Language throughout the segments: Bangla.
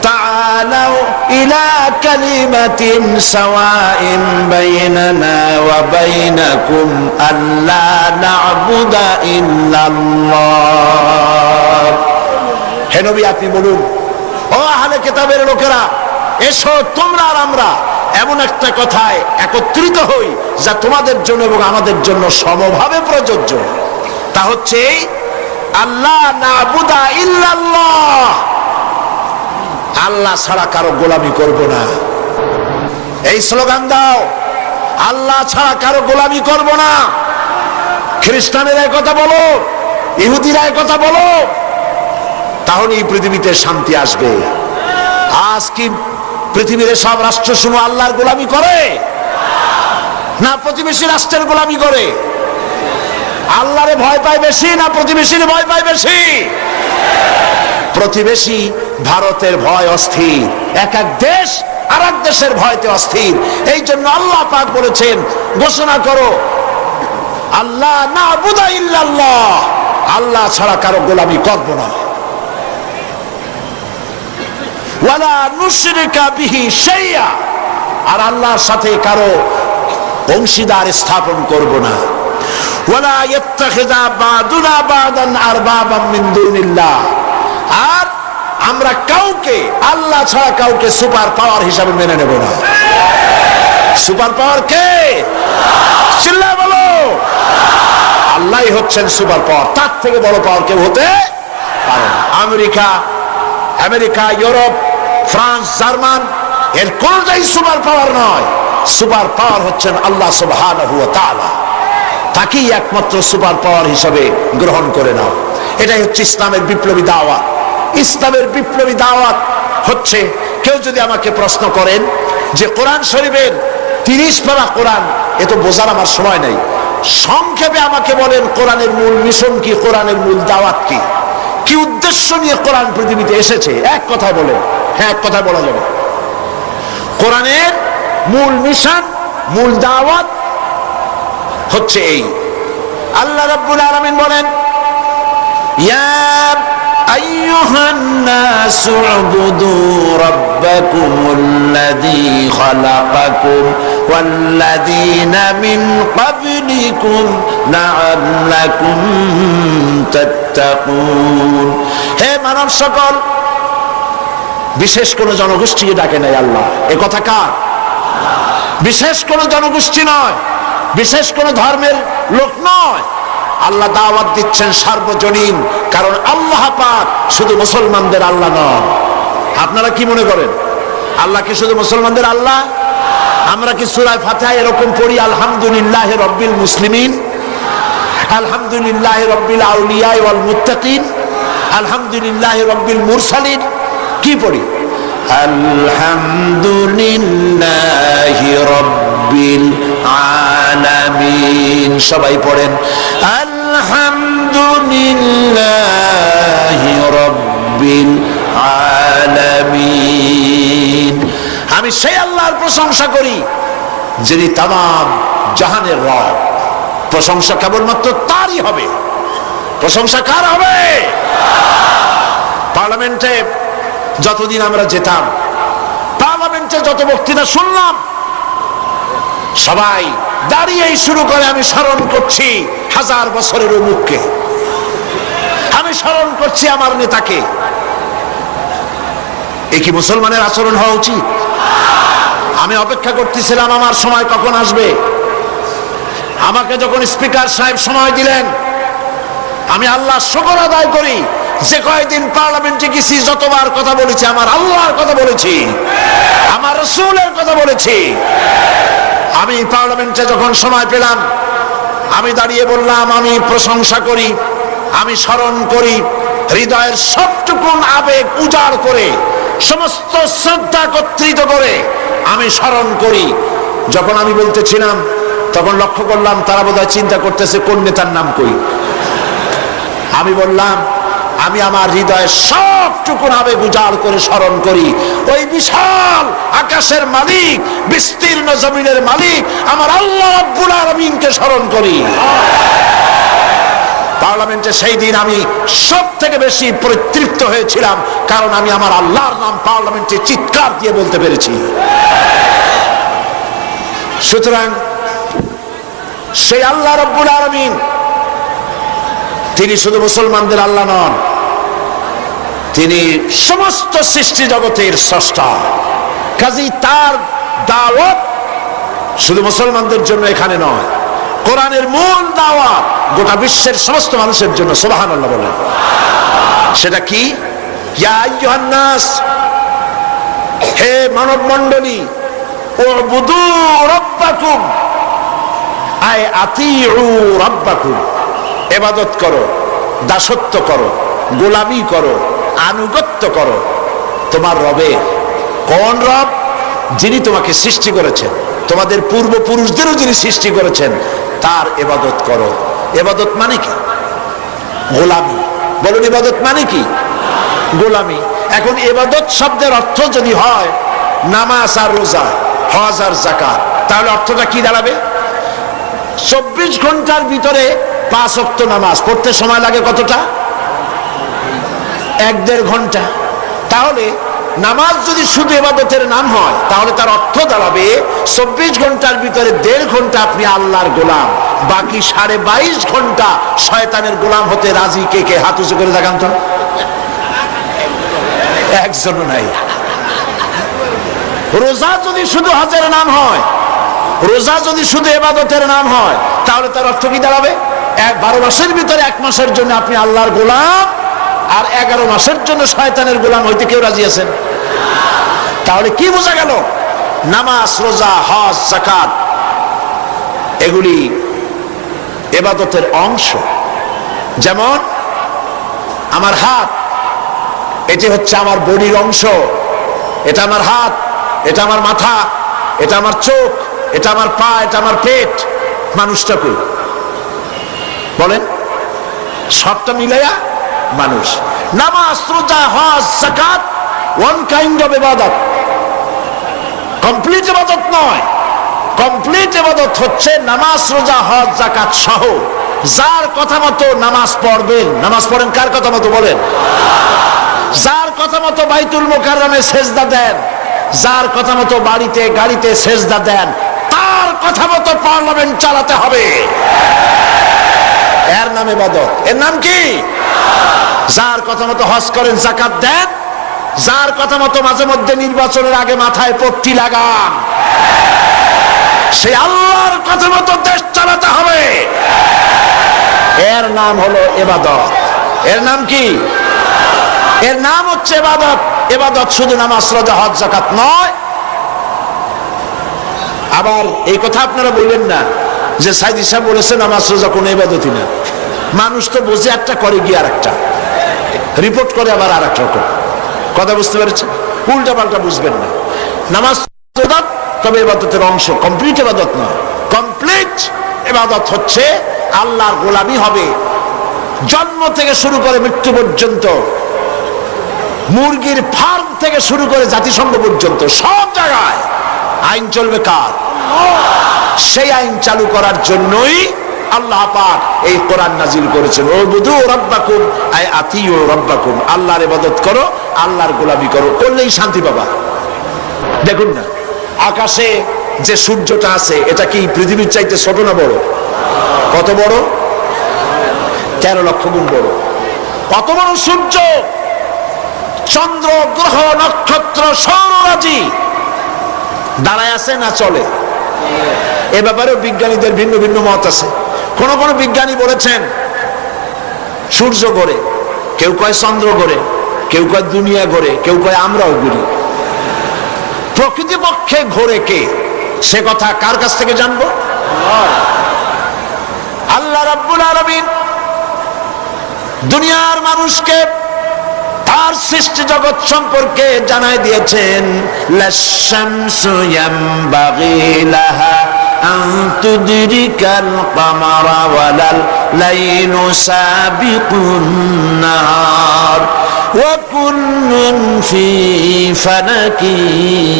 تعالوا إلى كلمة سواء بيننا وبينكم ألا نعبد إلا الله হে নবী আপনি বলুন ও আহলে কিতাবের লোকেরা এসো তোমরা আর আমরা এমন একটা কথায় একত্রিত হই যা তোমাদের জন্য এবং আমাদের জন্য সমভাবে প্রযোজ্য তা হচ্ছে এই, আল্লাহ নাবুদা ইল্লাল্লাহ আল্লাহ ছাড়া কারও গোলামি করব না। এই স্লোগান দাও, আল্লাহ ছাড়া কারও গোলামি করব না। খ্রিস্টানেরা কথা বলো, ইহুদিরা কথা বলো তাহলে এই পৃথিবীতে শান্তি আসবে। আজ কি পৃথিবীর সব রাষ্ট্র শুনো, আল্লাহর গোলামি করে? না প্রতিবেশী রাষ্ট্রের গোলামি করে? আল্লাহরে ভয় পায় বেশি, না প্রতিবেশীর ভয় পায় বেশি? প্রতিবেশী ভারতের ভয় অস্থির। এক এক দেশ আর এক দেশের ভয়তে অস্থির। এই জন্য আল্লাহ পাক বলেছেন, ঘোষণা করো আল্লাহ না আল্লাহ ছাড়া কারও গোলামি করব না। আর আল্লাহর সাথে কারও অংশীদার স্থাপন করব না। আর আমরা কাউকে, আল্লাহ ছাড়া কাউকে সুপার পাওয়ার হিসাবে মেনে নেব না। সুপার পাওয়ার কে? চিল্লা বলো। আল্লাহই হচ্ছেন সুপার পাওয়ার। তার থেকে বড় পাওয়ার কেউ হতে পারে America America, Europe, France, German, এর কোনটাই সুপার পাওয়ার নয়। সুপার পাওয়ার হচ্ছেন আল্লাহ তাআলা। তাকেই একমাত্র সুপার পাওয়ার হিসাবে গ্রহণ করে নাও। এটাই হচ্ছে ইসলামের বিপ্লবী দাওয়াত ইসলামের বিপ্লবী দাওয়াত হচ্ছে, কেউ যদি আমাকে প্রশ্ন করেন যে কোরআন শরীফের তিরিশ পারা কোরআন, এ তো বোঝার আমার সময় নেই। সংক্ষেপে আমাকে বলেন, কোরআনের মূল মিশন কি, কোরআনের মূল দাওয়াত কি? কি উদ্দেশ্য নিয়ে কোরআন পৃথিবীতে এসেছে? এক কথায় বলেন। হ্যাঁ এক কথায় বলা যাবে। কোরআনের মূল মিশন, মূল দাওয়াত হচ্ছে এই। আল্লাহ রাব্বুল আলামিন বলেন, ইয়া আইয়ুহান নাসু উবুদু রাব্বাকুমুল্লাযী খালাকাকুম ওয়াল্লাযীনা মিন ক্বাবলিকুম লাআল্লাকুম তাত্তাকুন হে মানব সকল, বিশেষ কোন জনগোষ্ঠীকে ডাকে নাই আল্লাহ। এ কথা কার? বিশেষ কোন জনগোষ্ঠী নয়, বিশেষ কোন ধর্মের লোক নয়। আল্লাহ দাওয়াত দিচ্ছেন সার্বজনীন, কারণ আল্লাহ পাক শুধু মুসলমানদের আল্লাহ নন। আপনারা কি মনে করেন? আল্লাহ কি শুধু মুসলমানদের আল্লাহ? আমরা কি সুরায় ফাতিহা এরকম পড়ি, আলহামদুলিল্লাহ রব্বিল মুসলিমিন? আলহামদুলিল্লাহ রব্বিল আউলিয়া ওয়াল মুত্তাকিন? আলহামদুলিল্লাহ রব্বিল মুরসালিন? কি পড়ি? আলহামদুলিল্লাহ রব্বিল আলামিন। সবাই পড়েন, আলহামদুলিল্লাহ রব্বিল আলামিন। আমি সেই আল্লাহর প্রশংসা করি, যিনি তাম জাহানের রব। প্রশংসা কেবলমাত্র তারই হবে। প্রশংসা কার হবে? পার্লামেন্টে যতদিন আমরা যেতাম, পার্লামেন্টে যত বক্তৃতা শুনলাম সবাই দাঁড়িয়েই শুরু করে, আমি স্মরণ করছি হাজার বছরের মুখকে আমি স্মরণ করছি আমার নেতাকে। এ কি মুসলমানের আচরণ হওয়া উচিত? আমি অপেক্ষা করতেছিলাম, আমার সময় কখন আসবে? আমাকে যখন স্পিকার সাহেব সময় দিলেন, আমি আল্লাহ শুকর আদায় করি। যে কয়েকদিন পার্লামেন্টে গেছি, যতবার কথা বলেছি, আমার আল্লাহর কথা বলেছি, আমার রসুলের কথা বলেছি। আমি পার্লামেন্টে যখন সময় পেলাম, আমি দাঁড়িয়ে বললাম, আমি প্রশংসা করি, আমি স্মরণ করি, হৃদয়ের সবটুকুন আবেগ উজাড় করে, সমস্ত শ্রদ্ধা একত্রিত করে আমি স্মরণ করি। যখন আমি বলতেছিলাম, তখন লক্ষ্য করলাম, তারা বোধহয় চিন্তা করতেছে, কোন নেতার নাম কই? আমি বললাম আমি আমার হৃদয়ের সবটুকু আবেগ উজাড় করে স্মরণ করি। ওই বিশাল আকাশের মালিক, বিস্তীর্ণ জমিনের মালিক, আমার আল্লাহ রাব্বুল আলামিনকে স্মরণ করি। পার্লামেন্টে সেই দিন আমি সব থেকে বেশি পরিতৃপ্ত হয়েছিলাম, কারণ আমি আমার আল্লাহর নাম পার্লামেন্টে চিৎকার দিয়ে বলতে পেরেছি। সুতরাং সেই আল্লাহ রব্বুল আলমিন তিনি শুধু মুসলমানদের আল্লাহ নন, তিনি সমস্ত সৃষ্টি জগতের স্রষ্টা। কাজী তার দাওয়াত শুধু মুসলমানদের জন্য এখানে নয়, কোরআনের মূল দাওয়াত গোটা বিশ্বের সমস্ত মানুষের জন্য সোবাহান আল্লাহ বলেন। সেটা কি? হে মানব মণ্ডলী ও বুধু রব্বাকুম আয় আতিউ রব্বাকুম। এবাদত করো, দাসত্ব করো, গোলামি করো, আনুগত্য করো। তোমার রবে কোন রব? যিনি তোমাকে সৃষ্টি করেছেন। তোমাদের পূর্বপুরুষদেরও যিনি সৃষ্টি করেছেন, তার এবাদত করো। এবাদত মানে কি? গোলামি। বলুন, এবাদত মানে কি? গোলামি। এখন এবাদত শব্দের অর্থ যদি হয়, নামাজ আর রোজা, হজ আর জাকাত তাহলে অর্থটা কি দাঁড়াবে? চব্বিশ ঘণ্টার ভিতরে পাঁচ অক্ত নামাজ। পড়তে সময় লাগে কতটা? এক দেড় ঘণ্টা। তাহলে নামাজ যদি শুধু এবাদতের নাম হয়, তাহলে তার অর্থ দাঁড়াবে, চব্বিশ ঘণ্টার ভিতরে দেড় ঘণ্টা আপনি আল্লাহর গোলাম। বাকি সাড়ে বাইশ ঘণ্টা শয়তানের গোলাম হতে রাজি কে কে? হাত উঁচু করে দেখান তো। একজনও নাই। রোজা যদি শুধু হজের নাম হয়, রোজা যদি শুধু এবাদতের নাম হয়, তাহলে তার অর্থ কি দাঁড়াবে? বারো মাসের ভিতরে এক মাসের জন্য আপনি আল্লাহর গোলাম, আর এগারো মাসের জন্য শয়তানের গোলাম হইতে কেউ রাজি আছেন? তাহলে কি বোঝা গেল? নামাজ, রোজা, হজ জাকাত এগুলি এবাদতের অংশ। যেমন আমার হাত, এটি হচ্ছে আমার বডির অংশ। এটা আমার হাত, এটা আমার মাথা, এটা আমার চোখ, এটা আমার পা, এটা আমার পেট। মানুষটা কই বলেন? সবটা মিলাইয়া মানুষ। নামাজ ওয়ান কাইন্ড কমপ্লিট নয়। কমপ্লিট হচ্ছে নামাজ, রোজা, হজ সহ। যার কথা মতো নামাজ নামাজ পড়েন কার কথা মতো বলেন? যার কথা মতো বাইতুল মোকাররমে সেজদা দেন। যার কথা মতো বাড়িতে, গাড়িতে সেজদা দেন। তার কথা মতো পার্লামেন্ট চালাতে হবে। এর নাম ইবাদত। এর নাম কি? যার কথা মতো হজ করেন জাকাত দেন, যার কথা মতো মাঝে মধ্যে নির্বাচনের আগে মাথায় পট্টি লাগান। সে আল্লাহর কথা মতো দেশ চালাতে হবে। এর নাম হলো এবাদত এর নাম কি? এর নাম হচ্ছে এবাদত এবাদত শুধু নামাজ, রোজা, হজ জাকাত নয়। আবার এই কথা আপনারা বললেন না। যে সাইদি সাহেব বলেছে নামাজ রোজা কোনো এবাদতই না মানুষ তো বোঝে একটা করে গিয়ে আর একটা রিপোর্ট করে আবার আর একটা রকম। কথা বুঝতে পেরেছেন? উল্টা পাল্টা বুঝবেন না। নামাজ তবে এবাদতের অংশ। কমপ্লিট এবাদত নয়। কমপ্লিট এবাদত হচ্ছে আল্লাহর গোলামি হবে। জন্ম থেকে শুরু করে মৃত্যু পর্যন্ত, মুরগির ফার্ম থেকে শুরু করে জাতিসংঘ পর্যন্ত, সব জায়গায় আইন চলবে কার? সেই আইন চালু করার জন্যই আল্লাহ পাক এই কোরআন নাজিল করেছেন। ও বুধু রব্বাকুম, আই আতি ও রব্বাকুম। আল্লাহর ইবাদত করো, আল্লাহর গোলামি করো, করলেই শান্তি পাবা। দেখুন না, আকাশে যে সূর্যটা আছে, এটা কি পৃথিবীর চাইতে ছোট না বড়? কত বড়? তেরো লক্ষ গুণ বড়। কত বড় সূর্য? চন্দ্র, গ্রহ, নক্ষত্র সৌররাজি দাঁড়ায় আছে না চলে? এ ব্যাপারেও বিজ্ঞানীদের ভিন্ন ভিন্ন মত আছে। কোন কোন বিজ্ঞানী বলেছেন, সূর্য গড়ে, কেউ কয় চন্দ্র গড়ে, কেউ কয় দুনিয়া গড়ে, কেউ কয় আমরাও ঘুরি প্রকৃতিপক্ষে ঘোরে কে? সে কথা কার কাছ থেকে জানব? আল্লাহ রাব্বুল আলামিন দুনিয়ার মানুষকে তার সৃষ্টি জগৎ সম্পর্কে জানাই দিয়েছেন লাশামসু ইয়ামবাগি লাহা আন তুদরিকাল কামারা ওয়ালাল লাইলু সাবিকুন নাহার وكل في فلك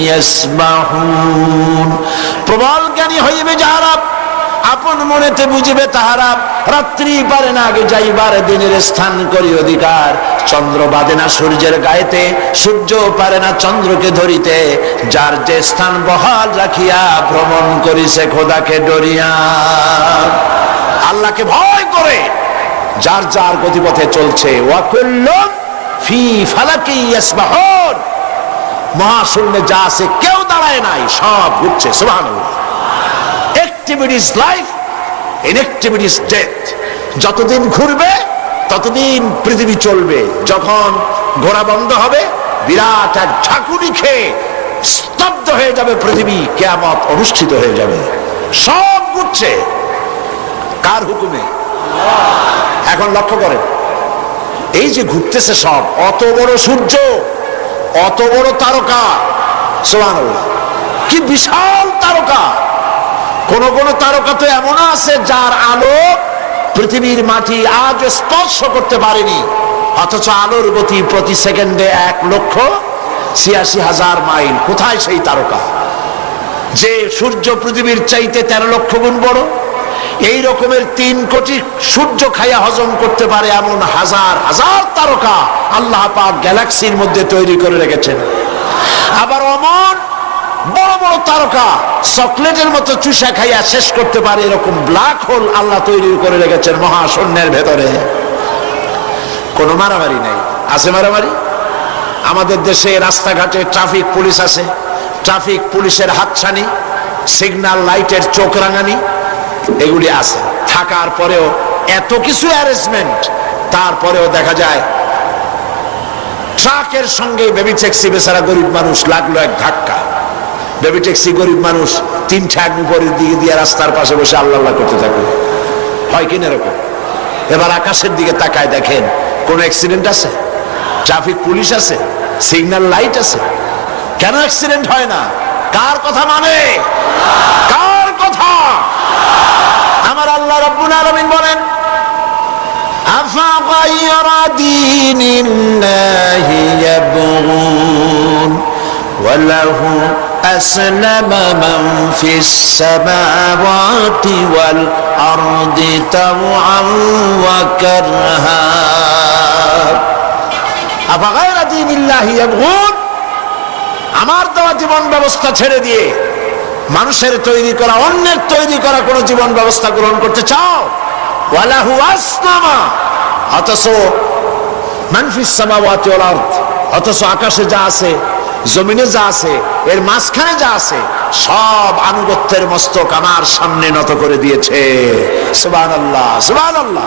يسبحون প্রবল জ্ঞানী হইবে যারা আপন মনেতে বুঝিবে তাহারা, রাত্রি পারে না আগে যাইবার দিনের স্থান করি অধিকার। চন্দ্র বাদে না সূর্যের গায়েতে, সূর্য পারে না চন্দ্রকে ধরিতে। যার যে স্থান বহাল রাখিয়া ভ্রমণ করিছে খোদাকে ডরিয়া। আল্লাহকে ভয় করে। যার যার গতিপথে চলছে। মহাশূন্যে যা আছে কেউ দাঁড়ায় নাই, সব ঘুরছে, সুবহানাল্লাহ। অ্যাক্টিভিটিস লাইফ ইনঅ্যাক্টিভিটিস ডেথ যতদিন ঘুরবে, ততদিন পৃথিবী চলবে। যখন ঘোড়া বন্ধ হবে, বিরাট এক ঝাঁকুনি খেয়ে স্তব্ধ হয়ে যাবে পৃথিবী, কেয়ামত অনুষ্ঠিত হয়ে যাবে। সব ঘুরছে। কার হুকুমে? এখন লক্ষ্য করেন। এই যে ঘুরতেছে সব, অত বড় সূর্য, অত বড় তারকা, সুবহানাল্লাহ। কি বিশাল তারকা! কোন কোন তারকা তো এমন আছে যার আলো পৃথিবীর মাটি আজ স্পর্শ করতে পারেনি। অথচ আলোর গতি প্রতি সেকেন্ডে এক লক্ষ ছিয়াশি হাজার মাইল। কোথায় সেই তারকা? যে সূর্য পৃথিবীর চাইতে তেরো লক্ষ গুণ বড়। এই রকমের তিন কোটি সূর্য খাইয়া হজম করতে পারে এমন হাজার হাজার তারকা আল্লাহ পাক গ্যালাক্সির মধ্যে তৈরি করে রেখেছেন। আবার অমন বড় বড় তারকা চকলেটের মতো চুষা খাইয়া শেষ করতে পারে এরকম ব্ল্যাক হোল আল্লাহ তৈরি করে রেখেছেন মহাশূন্যের ভেতরে। কোনো মারামারি নাই। আছে মারামারি? আমাদের দেশে রাস্তাঘাটে ট্রাফিক পুলিশ আছে। ট্রাফিক পুলিশের হাতছানি, সিগন্যাল, লাইটের চোখ রাঙানি, এগুলি আছে। থাকার পরেও এত কিছু অ্যারেঞ্জমেন্ট, তারপরেও দেখা যায় ট্রাকের সঙ্গে বেবি ট্যাক্সি বেচারা গরিব মানুষ লাগল এক ধাক্কা। বেবি ট্যাক্সি গরিব মানুষ তিন ঠ্যাক উপরের দিকে দিয়ে রাস্তার পাশে বসে আল্লাহ আল্লাহ করতে থাকে হয় কিনা এরকম এবার আকাশের দিকে তাকায় দেখেন কোন অ্যাক্সিডেন্ট আছে ট্রাফিক পুলিশ আছে সিগন্যাল লাইট আছে কেন অ্যাক্সিডেন্ট হয় না কার কথা মানে কার কথা আমার আল্লাহ রব্বুল আলামিন বলেন أفغير دين الله يبغون وله أسلم من في السماوات والأرض طوعا وكرها أفغير دين الله يبغون আমার দেওয়া জীবন ব্যবস্থা ছেড়ে দিয়ে মানুষের তৈরি করা অন্যের তৈরি করা কোন জীবন ব্যবস্থা গ্রহণ করতে চাও ওয়ালাহু আসনামা অথচ মানফিস সামাওয়াতি ওয়াল আরদ অথচ আকাশে যা আছে জমিনে যা আছে, এর মাঝখানে যা আছে, সব আনুগত্যের মস্তক আমার সামনে নত করে দিয়েছে। সুবহানাল্লাহ সুবহানাল্লাহ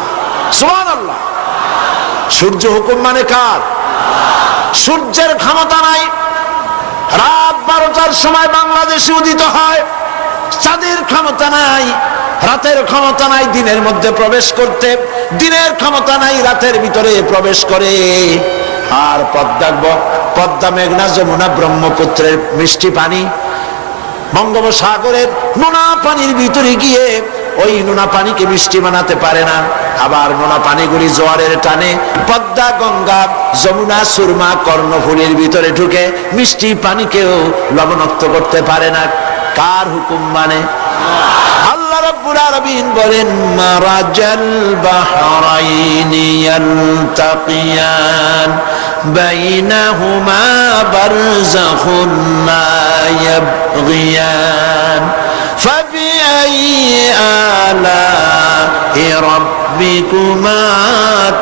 সুবহানাল্লাহ। সূর্য হুকুম মানে কার? সূর্যের ক্ষমতা নাই। রাত বারোটার সময় বাংলাদেশে উদিত হয়। চাঁদের ক্ষমতা নাই, রাতের ক্ষমতা নাই দিনের মধ্যে প্রবেশ করতে। দিনের ক্ষমতা নাই, রাতের ভিতরে প্রবেশ করে। আর পদ্মা ব- পদ্মা মেঘনা যমুনা ব্রহ্মপুত্রের মিষ্টি পানি, বঙ্গোপসাগরের নোনা পানির ভিতরে গিয়ে ওই নোনা পানিকে মিষ্টি বানাতে পারে না। আবার নোনা পানিগুলি জোয়ারের টানে পদ্মা, গঙ্গা, যমুনা, সুরমা, কর্ণফুলির ভিতরে ঢুকে মিষ্টি পানিকেও লবণাক্ত করতে পারে না। কার হুকুম মানে? বলেন বাইনাহুমা বারযাখুন লা ইয়াবগিয়ান فبأي آلاء ربكما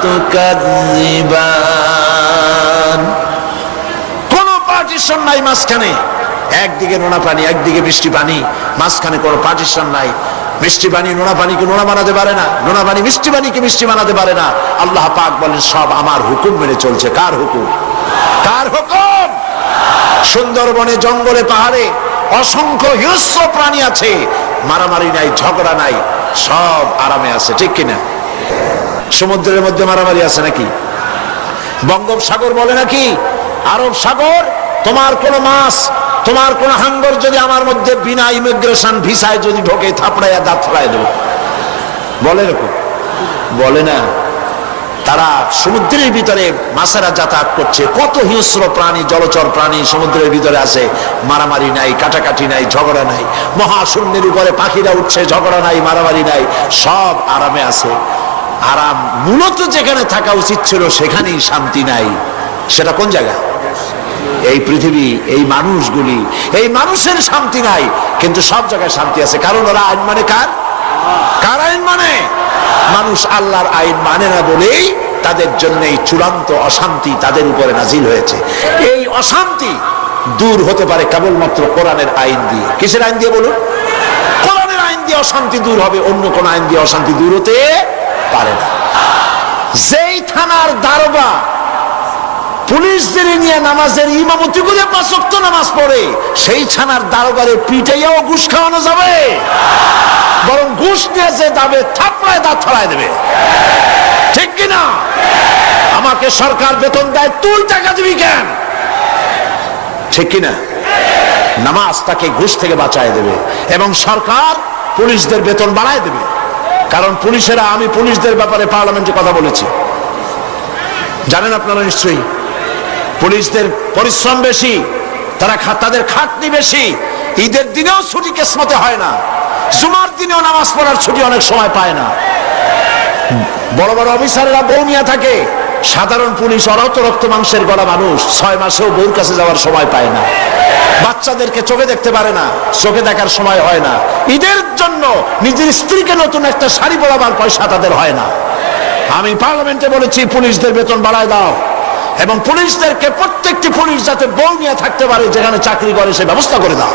تكذبان কোন পার্টিশন নাই মাঝখানে একদিকে নোনা পানি একদিকে বৃষ্টি পানি মাঝখানে কোনো পার্টিশন নাই মিষ্টি পানি নোনা পানিকে নোনা বানাতে পারে না। নোনা পানি মিষ্টি পানিকে মিষ্টি বানাতে পারে না। আল্লাহ পাক বলেন, সব আমার হুকুম মেনে চলছে। কার হুকুম? কার হুকুম? সুন্দরবনে জঙ্গলে পাহাড়ে অসংখ্য হিংস্র প্রাণী আছে। মারামারি নাই, ঝগড়া নাই, সব আরামে আছে, ঠিক কিনা? সমুদ্রের মধ্যে মারামারি আছে নাকি? বঙ্গোপসাগর বলে নাকি? আরব সাগর, তোমার কোন মাছ তোমার কোন হাঙ্গর যদি আমার মধ্যে বিনা ইমিগ্রেশন ভিসায় যদি ঢোকে, থাপড়াইয়া দাঁত ফেলাই দেবো। বলে এরকম। বলে না। তারা সমুদ্রের ভিতরে মাছেরা যাতায়াত করছে। কত হিংস্র প্রাণী, জলচর প্রাণী সমুদ্রের ভিতরে আছে। মারামারি নাই, কাটাকাটি নাই, ঝগড়া নাই। মহাশূন্যের উপরে পাখিরা উঠছে, ঝগড়া নাই, মারামারি নাই। সব আরামে আছে। আরাম মূলত যেখানে থাকা উচিত ছিল, সেখানেই শান্তি নাই। সেটা কোন জায়গা? এই পৃথিবী, এই মানুষগুলি, এই মানুষের শান্তি নাই, কিন্তু সব জায়গায় শান্তি আছে। কারণ ওরা আইন মানে কার? কার আইন মানে? মানুষ আল্লাহর আইন মানে না বলেই তাদের জন্য এই চূড়ান্ত অশান্তি তাদের উপরে নাজিল হয়েছে। এই অশান্তি দূর হতে পারে কেবলমাত্র কোরআনের আইন দিয়ে। কিসের আইন দিয়ে বলুন? কোরআনের আইন দিয়ে অশান্তি দূর হবে, অন্য কোন আইন দিয়ে অশান্তি দূর হতে পারে না। যেই থানার দারোগা পুলিশদের নিয়ে নামাজের ইমামতি করে পাঁচ ওয়াক্ত নামাজ পড়ে, সেই ছানার দারোগারে পিটাইয়াও ঘুষ খাওয়ানো যাবে। বরং ঘুষ নিয়ে যে যাবে থাপড়ায় দাঁত ছড়ায় দেবে। ঠিক কিনা? আমাকে সরকার বেতন দেয়, তুই টাকা দিবি কেন? ঠিক কিনা? নামাজ তাকে ঘুষ থেকে বাঁচায় দেবে এবং সরকার পুলিশদের বেতন বাড়ায় দেবে। কারণ পুলিশেরা, আমি পুলিশদের ব্যাপারে পার্লামেন্টে কথা বলেছি। জানেন আপনারা নিশ্চয়ই পুলিশদের পরিশ্রম বেশি, তারা তাদের খাটনি বেশি। ঈদের দিনেও ছুটি কেসমতে হয় না। জুমার দিনেও নামাজ পড়ার ছুটি অনেক সময় পায় না। বড় বড় অফিসারেরা বউ নিয়ে থাকে। সাধারণ পুলিশ অরত রক্ত মাংসের গড়া মানুষ, ছয় মাসেও বউর কাছে যাওয়ার সময় পায় না। বাচ্চাদেরকে চোখে দেখতে পারে না, চোখে দেখার সময় হয় না। ঈদের জন্য নিজের স্ত্রীকে নতুন একটা শাড়ি পরাবার পয়সা তাদের হয় না। আমি পার্লামেন্টে বলেছি, পুলিশদের বেতন বাড়ায় দাও। এবং পুলিশদেরকে প্রত্যেকটি পুলিশ যাতে বউ নিয়ে থাকতে পারে, যেখানে চাকরি করে, সে ব্যবস্থা করে দাও।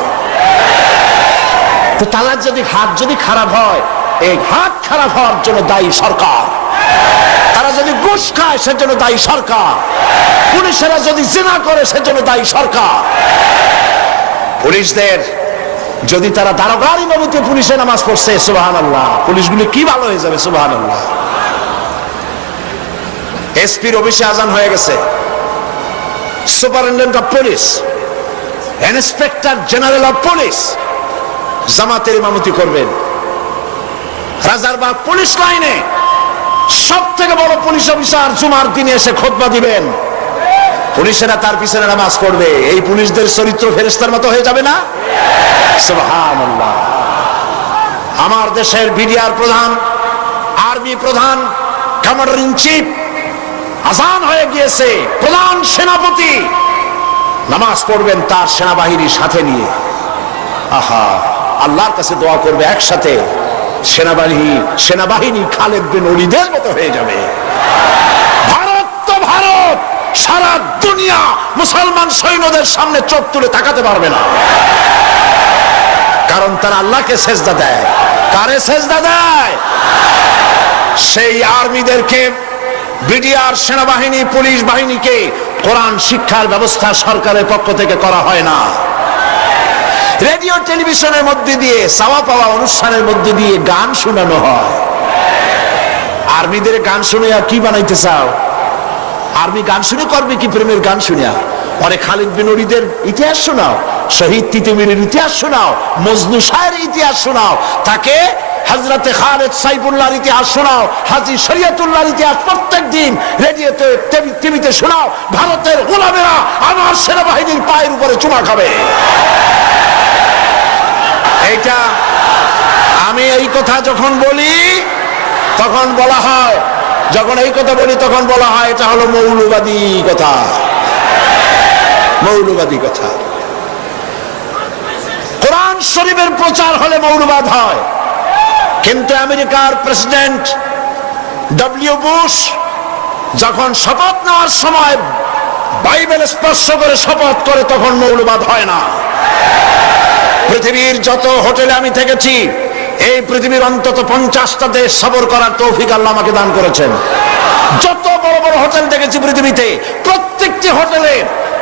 তো তালার যদি হাত যদি খারাপ হয়, এই হাত খারাপ হওয়ার জন্য দায়ী সরকার। তারা যদি ঘুষ খায়, সেজন্য দায়ী সরকার। পুলিশেরা যদি জেনা করে, সেজন্য দায়ী সরকার। পুলিশদের যদি তারা দারোগার ইমামতি পুলিশে নামাজ পড়ছে সুবাহান আল্লাহ পুলিশগুলি কি ভালো হয়ে যাবে সুবাহান আল্লাহ এসপির অফিসে আজান হয়ে গেছে। Superintendent of police, inspector general of police জামাতের ইমামতি করবেন। রাজারবাগ পুলিশ লাইনে সব থেকে বড় পুলিশ অফিসার জুমার দিনে এসে খোদবা দিবেন। পুলিশেরা তার পিছনে নামাজ পড়বে। এই পুলিশদের চরিত্র ফেরেস্তার মতো হয়ে যাবে না? আমার দেশের বিডিআর প্রধান, আর্মি প্রধান, কমান্ডার ইন চিফ আজান হয়ে গিয়েছে। প্রধান সেনাপতি। নামাজ পড়বেন তার সেনাবাহিনীর সাথে নিয়ে। আহা, আল্লাহর কাছে দোয়া করবে একসাথে। সেনাবাহিনী সেনাবাহিনী খালেদ বিন অলিদের মতো হয়ে যাবে। ভারত তো ভারত, সারা দুনিয়া মুসলমান সৈন্যদের সামনে চোখ তুলে তাকাতে পারবে না। কারণ তারা আল্লাহকে সেজদা দেয়। কারে সেজদা দেয়? সেই আর্মিদেরকে বিডিআর সেনাবাহিনী, পুলিশ বাহিনীকে কোরআন শিক্ষার ব্যবস্থা সরকারের পক্ষ থেকে করা হয় না। রেডিও, টেলিভিশনের মধ্যে দিয়ে, চাওয়া পাওয়া অনুষ্ঠানের মধ্যে দিয়ে গান শোনানো হয়। আর্মিদের গান শুনে আর কি বানাইতে চাও? আর্মি গান শুনে করবে কি প্রেমের গান শুনিয়া? পরে খালিদ বিন ওলিদের ইতিহাস শোনাও, শহীদ তিতুমিরের ইতিহাস শোনাও, মজনু শাহের ইতিহাস শোনাও। তাকে হজরতে খালেদ সাইফুল্লাহর ইতিহাস শোনাও, হাজি শরিয়তুল্লাহর ইতিহাস প্রত্যেক দিন রেডিওতে টিভিতে শোনাও, ভারতের গোলামেরা আমার সেনাবাহিনীর পায়ের উপরে চুমা খাবে। এইটা আমি এই কথা যখন বলি, তখন বলা হয়, যখন এই কথা বলি, তখন বলা হয়, এটা হলো মৌলবাদী কথা। মৌলবাদী কথা। কোরআন শরীফের প্রচার হলে মৌলবাদ হয়। কিন্তু আমেরিকার প্রেসিডেন্ট ডব্লিউ বুশ যখন শপথ নেওয়ার সময় বাইবেল স্পর্শ করে শপথ করে, তখন মৌলবাদ হয় না। পৃথিবীর যত হোটেলে আমি থেকেছি, এই পৃথিবীর অন্তত পঞ্চাশটা দেশ সবর করার তৌফিক আল্লাহ আমাকে দান করেছেন। যত বড় বড় হোটেল দেখেছি পৃথিবীতে, প্রত্যেকটি হোটেলে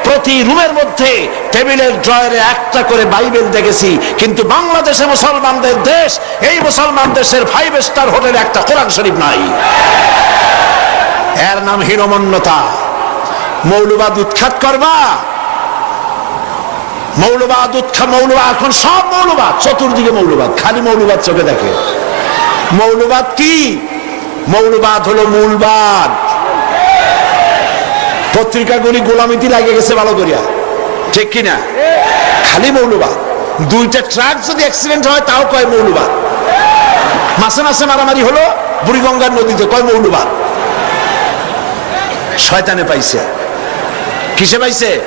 প্রতি রুমের মধ্যে টেবিলের ড্রয়ারে একটা করে বাইবেল দেখেছি। কিন্তু বাংলাদেশে মুসলমানদের দেশ, এই মুসলমান দেশের ফাইভ স্টার হোটেলে একটা কোরআন শরীফ নাই। এর নাম হীনমন্যতা। মৌলবাদ উৎখাত করবা। মৌলবাদ উৎখা মৌলবাদ এখন সব মৌলবাদ, চতুর্দিকে মৌলবাদ, খালি মৌলবাদ চোখে দেখে। মৌলবাদ কি? মৌলবাদ হলো মূলবাদ। পত্রিকাগুলি গোলামিতি লাগে গেছে ভালো করিয়া। ঠিক কিনা? খালি মৌলবাদ। দুইটা ট্রাক যদি অ্যাক্সিডেন্ট হয়, তাও কয় মৌলবাদ। মাসে মাসে মারামারি হলো, বুড়িগঙ্গার নদীতে কয় মৌলবাদ? শয়তানে পাইছে। কিসে পাইছে?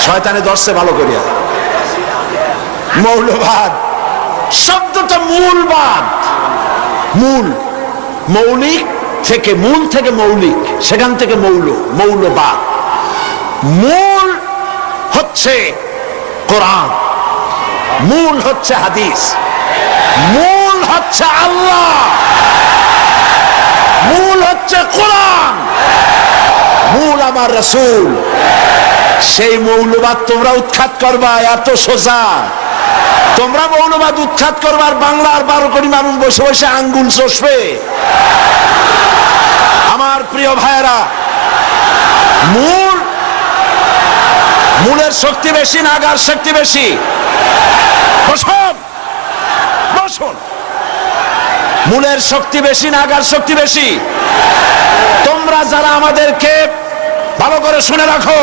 শয়তানে ধরছে ভালো করিয়া। মৌলবাদ। শব্দটা মূলবাদ। মূল, মৌলিক থেকে মূল থেকে মৌলিক, সেখান থেকে মৌল, মৌলবাদ। মূল হচ্ছে কোরআন, মূল হচ্ছে হাদিস, মূল হচ্ছে আল্লাহ, মূল হচ্ছে কোরআন, মূল আমার রসুল। সেই মৌলবাদ তোমরা উৎখাত করবা, এত সোজা। তোমরা মৌলবাদ উৎখাত করবার বাংলার বারো কোটি মানুষ বসে বসে আঙ্গুল চষবে। প্রিয় ভাইয়েরা, মূল মূলের শক্তি বেশি, নাগার শক্তি বেশি। মূলের শক্তি বেশি, নাগার শক্তি বেশি। তোমরা যারা আমাদেরকে ভালো করে শুনে রাখো,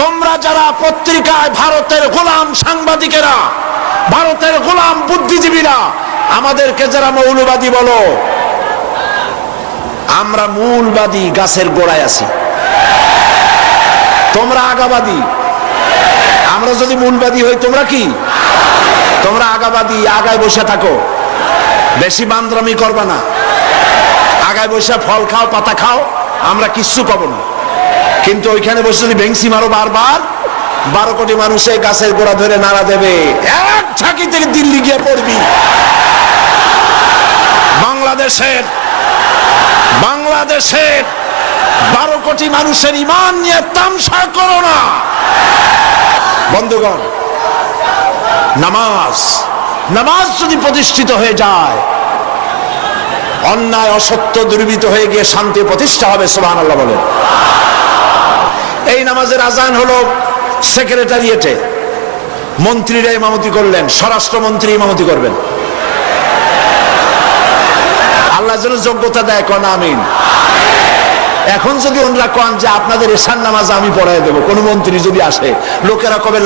তোমরা যারা পত্রিকায় ভারতের গোলাম সাংবাদিকেরা, ভারতের গোলাম বুদ্ধিজীবীরা, আমাদেরকে যারা মৌলবাদী বলো আমরা মূলবাদী গাছের গোড়ায় আছি। তোমরা আগাবাদী। আমরা যদি মূলবাদী হই, তোমরা কি? তোমরা আগাবাদী, আগায় বসে থাকো। বেশি বান্দ্রামি করবা না। আগায় বসে ফল খাও, পাতা খাও, আমরা কিচ্ছু কব না। কিন্তু ওইখানে বসে যদি ভেংসি মারো বারবার, বারো কোটি মানুষ এই গাছের গোড়া ধরে নাড়া দেবে। এক ঝাঁকি থেকে দিল্লি গিয়ে পড়বি। বাংলাদেশের বাংলাদেশের বারো কোটি মানুষের ইমান নিয়ে তামসা করো না। বন্ধুগণ, নামাজ নামাজ যদি প্রতিষ্ঠিত হয়ে যায়, অন্যায়, অসত্য দুর্বৃত হয়ে গিয়ে শান্তি প্রতিষ্ঠা হবে সোহান আল্লাহ বলেন। এই নামাজের আজান হলো সেক্রেটারিয়েটে মন্ত্রীরা ইমামতি করলেন, স্বরাষ্ট্রমন্ত্রী ইমামতি করবেন। আল্লাহ যেন যোগ্যতা দেয়, কন আমিন। এখন যদি ওনরা কন যে আপনাদের এসান নামাজ আমি পড়াই দেবো, কোন মন্ত্রী যদি আসে, লোকেরা কবে।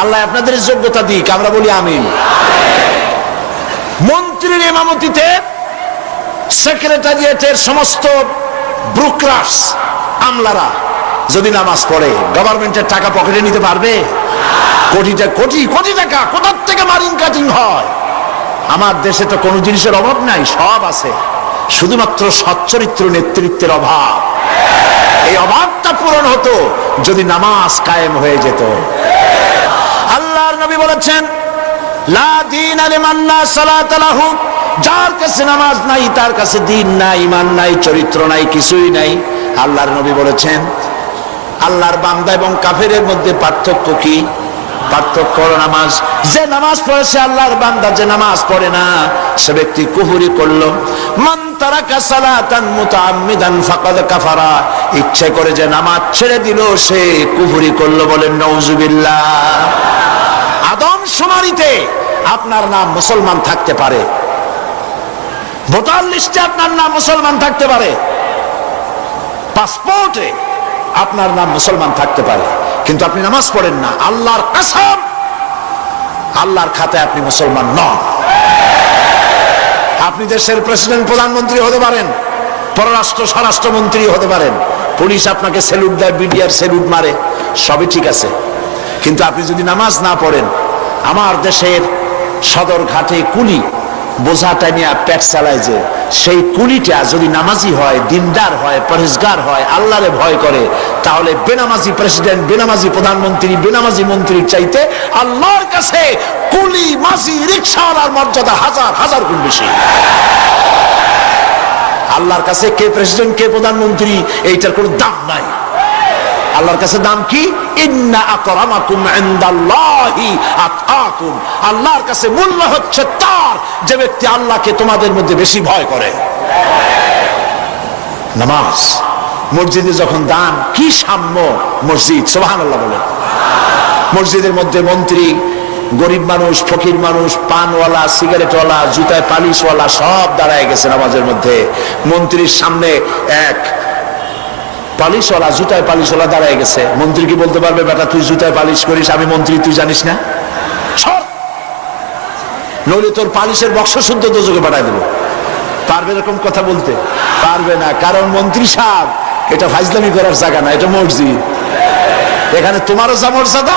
আল্লাহ আপনাদের যোগ্যতা দিক, আমরা বলি আমিন। মন্ত্রীর ইমামতিতে সেক্রেটারিয়েটের সমস্ত ব্রুকরাস, আমলারা যদি নামাজ পড়ে গভর্নমেন্টের টাকা পকেটে নিতে পারবে? কোটিটা কোটি কোটি টাকা, কোথার থেকে মারিং কাটিং হয়? আমার দেশে তো কোনো জিনিসের অভাব নাই, সব আছে। শুধুমাত্র সচ্চরিত্র নেতৃত্বের অভাব। এই অভাবটা পূরণ হতো যদি নামাজ কায়েম হয়ে যেত। আল্লাহর নবী বলেছেন, লা দিন আলিমান লা সালাত যার কাছে নামাজ নাই, তার কাছে দিন নাই ইমান নাই, চরিত্র নাই, কিছুই নাই। আল্লাহর নবী বলেছেন, আল্লাহর বান্দা এবং কাফেরের মধ্যে পার্থক্য কি? পার্থক্য নামাজ। যে নামাজ পড়ে সে আল্লাহর বান্দা, যে নামাজ পড়ে না, সে ব্যক্তি কুহুরি করল। মান মুতাআম্মিদান ফাকাদ কাফারা। ইচ্ছে করে যে নামাজ ছেড়ে দিল, সে কুহুরি করল বলেন নওজুবিল্লাহ। আদম শুমারিতে আপনার নাম মুসলমান থাকতে পারে। ভোটার লিস্টে আপনার নাম মুসলমান থাকতে পারে। পাসপোর্টে আপনার নাম মুসলমান থাকতে পারে। কিন্তু আপনি নামাজ পড়েন না। আল্লাহর কাসম, আল্লাহর খাতে আপনি মুসলমান নন। আপনি দেশের প্রেসিডেন্ট, প্রধানমন্ত্রী হতে পারেন, পররাষ্ট্র স্বরাষ্ট্রমন্ত্রী হতে পারেন, পুলিশ আপনাকে সেলুট দেয়, বিডিআর সেলুট মারে, সবই ঠিক আছে। কিন্তু আপনি যদি নামাজ না পড়েন, আমার দেশের সদর ঘাটে কুলি বোঝাটা নিয়ে পেট চালায় যে, সেই কুলিটা যদি নামাজি হয়, দিনদার হয় পরেশগার হয়, আল্লাহরে ভয় করে, তাহলে বেনামাজি প্রেসিডেন্ট, বেনামাজি প্রধানমন্ত্রী, বেনামাজি মন্ত্রীর চাইতে আল্লাহর কাছে কুলি, মাঝি রিক্সাওয়ালার মর্যাদা হাজার হাজার গুণ বেশি। আল্লাহর কাছে কে প্রেসিডেন্ট, কে প্রধানমন্ত্রী, এইটার কোনো দাম নাই। আল্লাহর কাছে দাম কি? আল্লাহর কাছে মূল্য হচ্ছে তার, যে ব্যক্তি আল্লাহকে তোমাদের মধ্যে বেশি ভয় করে। নামাজ, মসজিদে যখন দান, কি সাম্য? মসজিদ, সুবহানাল্লাহ বলেন। মসজিদের মধ্যে মন্ত্রী, গরিব মানুষ, ফকির মানুষ, পানওয়ালা, সিগারেটওয়ালা, জুতায় পালিশওয়ালা সব দাঁড়ায় গেছে নামাজের মধ্যে। মন্ত্রীর সামনে এক পালিশওয়ালা জুতায় পালিশওয়ালা দাঁড়ায় গেছে। মন্ত্রী কি বলতে পারবে, বেটা, তুই জুতায় পালিশ করিস, আমি মন্ত্রী, তুই জানিস না? নইলে তোর পালিশের বক্স শুদ্ধ দোজকে পাঠায় দেবো। পারবে এরকম কথা বলতে? পারবে না, কারণ মন্ত্রী সাহেব, এটা ফাইজলামি করার জায়গা না, এটা মসজিদ। এখানে তোমারও যা মর্যাদা,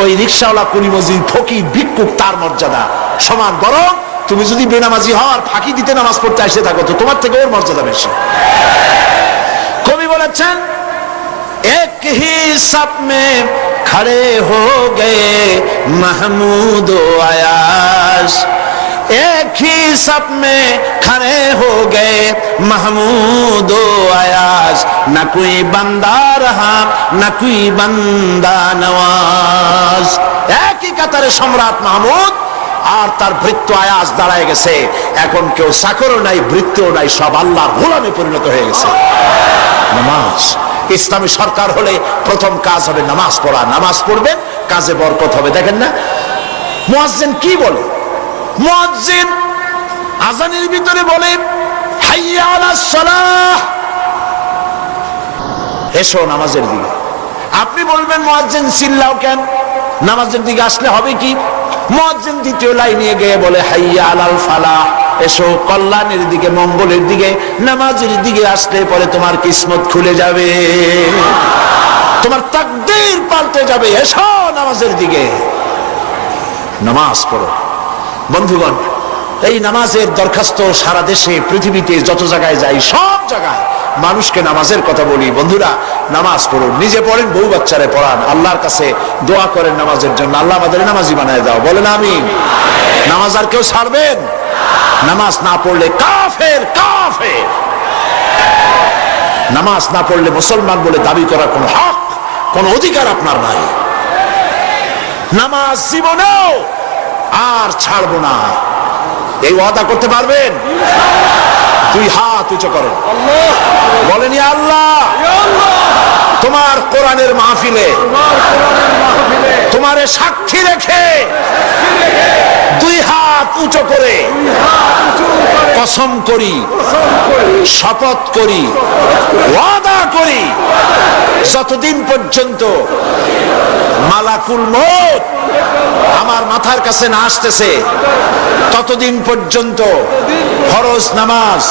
ওই রিক্সাওয়ালা কুলি মসজিদ ফকি ভিক্ষুক, তার মর্যাদা। সমান, বরং তুমি যদি বেনামাজি হওয়ার ফাঁকি দিতে নামাজ পড়তে আসে থাকো, তো তোমার থেকে ওর মর্যাদা বেশি। কবি বলেছেন, এক হিসাব মে খড়ে হো গে মাহমুদ আয়াস। এক হিসাব মে খড়ে হো গে মাহমুদ আয়াস। না কুই বান্দা রহা, না কুই বান্দা নওয়াজ। একই কাতারে সম্রাট মাহমুদ আর তার ভৃত্য আয়াস দাঁড়ায় গেছে। এখন কেউ চাকরও নাই, ভৃত্যও নাই, সব আল্লাহর গোলামে পরিণত হয়ে গেছে। নামাজ। ইসলামী সরকার হলে প্রথম কাজ হবে নামাজ পড়া। নামাজ পড়বেন কাজে বরকত হবে। দেখেন না? মুয়াজ্জিন কি বলে? মুয়াজ্জিন আজানের ভিতরে বলে এসো নামাজের দিকে। আপনি বলবেন, মুয়াজ্জিন, চিল্লাও কেন? নামাজের দিকে আসলে হবে কি? মুয়াজ্জিন দ্বিতীয় লাইনে গিয়ে বলে, হাইয়া আলাল ফালাহ। এসো কল্যাণের দিকে, মঙ্গলের দিকে, নামাজের দিকে আসলে পরে তোমার কিসমত খুলে যাবে। তোমার তাকদীর পাল্টে যাবে। এসো নামাজের দিকে। নামাজ পড়ো। বন্ধুগণ, এই নামাজের দরখাস্ত সারা দেশে, পৃথিবীতে যত জায়গায় যাই সব জায়গায় মানুষকে নামাজের কথা বলি। বন্ধুরা, নামাজ পড়ুন। নিজে পড়েন, বউ বাচ্চারে পড়ান। আল্লাহর কাছে দোয়া করেন নামাজের জন্য। আল্লাহ আমাদের নামাজি বানায় দাও। বলেন আমি নামাজ আর কেউ ছাড়বেন? নামাজ না পড়লে কাফের কাফের। নামাজ না পড়লে মুসলমান বলে দাবি করার কোনো হক, কোনো অধিকার আপনার নাই। নামাজ জীবনেও আর ছাড়বো না। এই ওয়াদা করতে পারবেন? দুই হাত উঁচু করেন বলেন আল্লাহ তোমার কোরআনের মাহফিলে তোমারে সাক্ষী রেখে, দুই হাত উঁচু করে কসম করি, শপথ করি, ওয়াদা করি, যতদিন পর্যন্ত মালাকুল মত আমার মাথার কাছে না আসতেছে, ততদিন পর্যন্ত ফরজ নামাজ,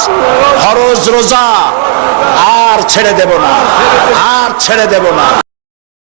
ফরজ রোজা আর ছেড়ে দেব না, আর ছেড়ে দেব না।